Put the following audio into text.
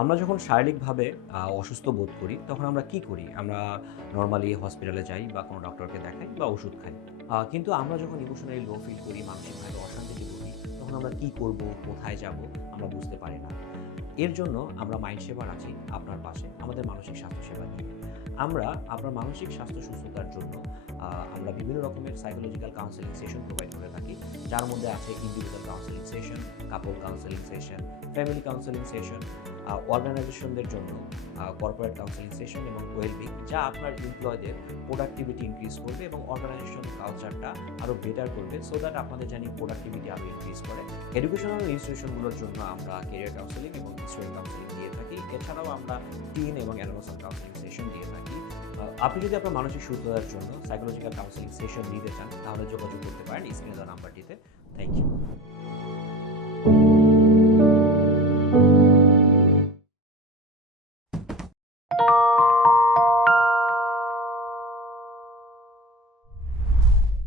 আমরা যখন শারীরিকভাবে অসুস্থ বোধ করি, তখন আমরা কি করি? আমরা নরমালি হসপিটালে যাই বা কোনো ডক্টরকে দেখাই বা ওষুধ খাই। কিন্তু আমরা যখন ইমোশনালি লো ফিল করি, মানসিকভাবে অশান্তিতে ভুগি, তখন আমরা কি করব, কোথায় যাব, আমরা বুঝতে পারি না। এর জন্য আমরা মাইন্ড সেভার আছি আপনার পাশে, আমাদের মানসিক স্বাস্থ্য সেবা নিয়ে। আমরা আপনার মানসিক স্বাস্থ্য সুস্থতার জন্য আমরা বিভিন্ন রকমের সাইকোলজিক্যাল কাউন্সেলিং সেশন প্রোভাইড করে থাকি। যার মধ্যে আছে individual counselling session, couple counselling session, family counselling session, অর্গানাইজেশনদের জন্য কর্পোরেট কাউন্সেলিং সেশন এবং ওয়েলবিং, যা আপনার এমপ্লয়ীদের প্রোডাক্টিভিটি ইনক্রিজ করবে এবং অর্গানাইজেশন কালচারটা আরও বেটার করবে, সো দ্যাট আপনাদের জানি প্রোডাক্টিভিটি আরও ইনক্রিজ করে। এডুকেশনাল ইনস্টিটিউশনগুলোর জন্য আমরা ক্যারিয়ার কাউন্সেলিং এবং স্টুডেন্ট কাউন্সেলিং দিয়ে থাকি। এছাড়াও আমরা টিন এবং অ্যাডোলেসেন্ট কাউন্সেলিং সেশন দিয়ে থাকি। আপনি যদি আপনার মানসিক সুস্থতার জন্য সাইকোলজিক্যাল কাউন্সেলিং সেশন নিতে চান, তাহলে যোগাযোগ করতে পারেন স্ক্রিনে দেওয়া নাম্বারটিতে। Thank you.